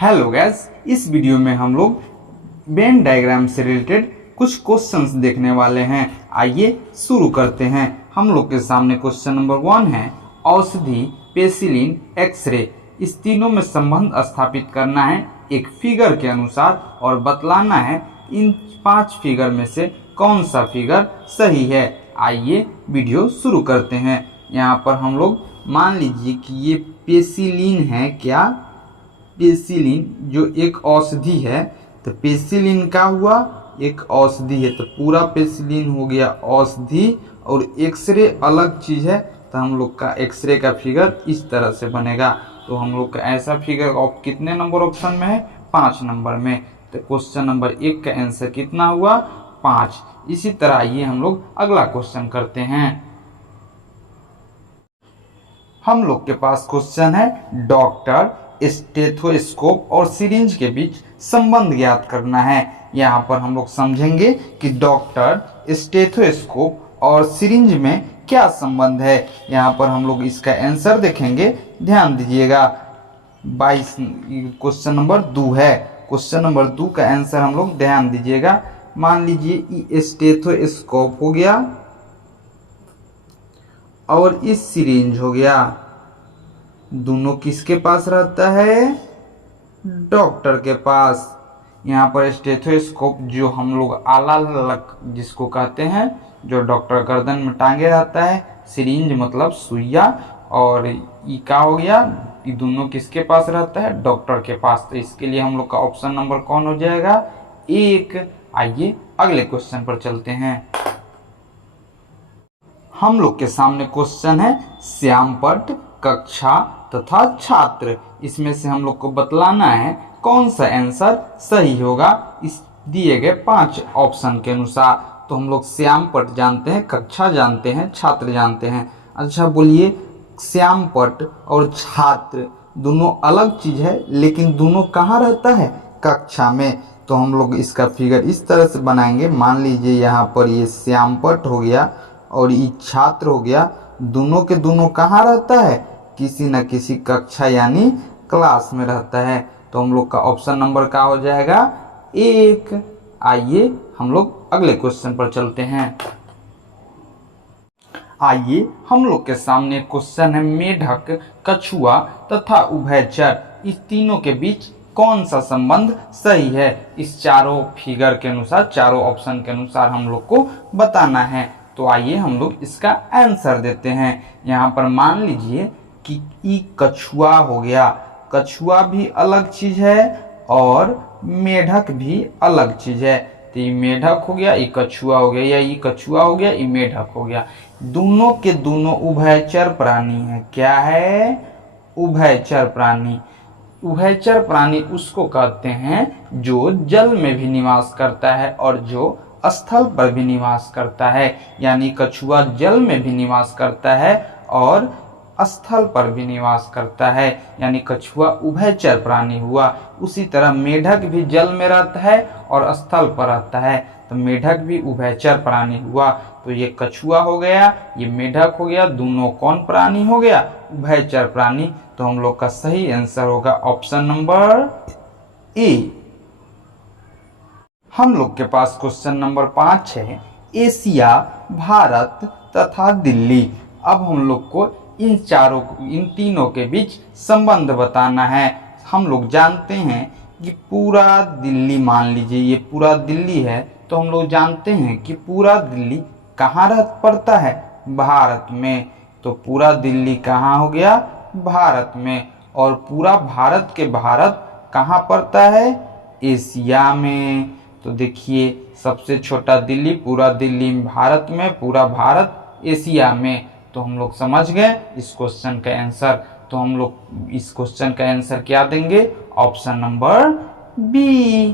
Hello guys, इस video में हम लोग वेन डायग्राम से रिलेटेड कुछ क्वेश्चंस देखने वाले हैं। आइए शुरू करते हैं। हम लोग के सामने क्वेश्चन नंबर 1 है, औषधि, पेनिसिलिन, एक्सरे, इस तीनों में संबंध स्थापित करना है एक फिगर के अनुसार और बतलाना है इन 5 फिगर में से कौन सा फिगर सही है। आइए वीडियो शुरू करते हैं। यहाँ पर हम लोग मान लीजिए कि ये पेनिसिलिन है। क्या? पेनिसिलिन जो एक औषधि है, तो पेनिसिलिन का हुआ एक औषधि है, तो पूरा पेनिसिलिन हो गया औषधि। और एक्सरे अलग चीज है, तो हम लोग का एक्सरे का फिगर इस तरह से बनेगा। तो हम लोग का ऐसा फिगर कितने नंबर ऑप्शन में है? 5 नंबर में। तो क्वेश्चन नंबर 1 का आंसर कितना हुआ? 5। इसी तरह ये हम लोग अगला क्वेश्चन करते हैं। हम लोग के पास क्वेश्चन है, डॉक्टर, स्टेथोस्कोप और सिरिंज के बीच संबंध ज्ञात करना है। यहाँ पर हम लोग समझेंगे कि डॉक्टर, स्टेथोस्कोप और सिरिंज में क्या संबंध है। यहाँ पर हम लोग इसका आंसर देखेंगे, ध्यान दीजिएगा। 22 क्वेश्चन नंबर 2 है। क्वेश्चन नंबर 2 का आंसर हम लोग ध्यान दीजिएगा। मान लीजिए ये स्टेथोस्कोप हो गया और इस सिरिंज हो गया। दोनों किसके पास रहता है? डॉक्टर के पास। यहाँ पर स्टेथोस्कोप जो हम लोग आला लक जिसको कहते हैं, जो डॉक्टर गर्दन में टांगे रहता है। सिरिंज मतलब सुइया। और ई का हो गया, ये दोनों किसके पास रहता है? डॉक्टर के पास। तो इसके लिए हम लोग का ऑप्शन नंबर कौन हो जाएगा? 1। आइए अगले क्वेश्चन पर चलते हैं। हम लोग के सामने क्वेश्चन है, श्यामपट्ट, कक्षा तथा छात्र, इसमें से हम लोग को बतलाना है कौन सा आंसर सही होगा इस दिए गए 5 ऑप्शन के अनुसार। तो हम लोग श्यामपट्ट जानते हैं, कक्षा जानते हैं, छात्र जानते हैं। अच्छा बोलिए, श्यामपट्ट और छात्र दोनों अलग चीज है, लेकिन दोनों कहाँ रहता है? कक्षा में। तो हम लोग इसका फिगर इस तरह से बनाएंगे। मान लीजिए यहाँ पर ये श्यामपट्ट हो गया और ये छात्र हो गया। दोनों के दोनों कहाँ रहता है? किसी न किसी कक्षा यानी क्लास में रहता है। तो हम लोग का ऑप्शन नंबर क्या हो जाएगा? 1। आइए हम लोग अगले क्वेश्चन पर चलते हैं। आइए हम लोग के सामने क्वेश्चन है, मेढक, कछुआ तथा उभयचर, इस तीनों के बीच कौन सा संबंध सही है? इस चारों फिगर के अनुसार, चारों ऑप्शन के अनुसार हम लोग को बताना है। तो आइए हम लोग इसका आंसर देते हैं। यहाँ पर मान लीजिए कि ई कछुआ हो गया। कछुआ भी अलग चीज है और मेढक भी अलग चीज है। तो ये मेढक हो गया, ये कछुआ हो गया, या ये कछुआ हो गया, ये मेढक हो गया। दोनों के दोनों उभयचर प्राणी है। क्या है? उभयचर प्राणी। उभयचर प्राणी उसको कहते हैं जो जल में भी निवास करता है और जो स्थल पर भी निवास करता है। यानी कछुआ जल में भी निवास करता है और स्थल पर भी निवास करता है, यानी कछुआ उभयचर प्राणी हुआ। उसी तरह मेढक भी जल में रहता है और स्थल पर रहता है, तो मेढक भी उभयचर प्राणी हुआ। तो ये कछुआ हो गया, ये मेढक हो गया, दोनों कौन प्राणी हो गया? उभयचर प्राणी। तो हम लोग का सही आंसर होगा ऑप्शन नंबर ए। हम लोग के पास क्वेश्चन नंबर 5 है, एशिया, भारत तथा दिल्ली। अब हम लोग को इन तीनों के बीच संबंध बताना है। हम लोग जानते हैं कि पूरा दिल्ली, मान लीजिए ये पूरा दिल्ली है, तो हम लोग जानते हैं कि पूरा दिल्ली कहाँ पड़ता है? भारत में। तो पूरा दिल्ली कहाँ हो गया? भारत में। और पूरा भारत के भारत कहाँ पड़ता है? एशिया में। तो देखिए, सबसे छोटा दिल्ली, पूरा दिल्ली भारत में, पूरा भारत एशिया में। तो हम लोग समझ गए इस क्वेश्चन का आंसर। तो हम लोग इस क्वेश्चन का आंसर क्या देंगे? Option number B.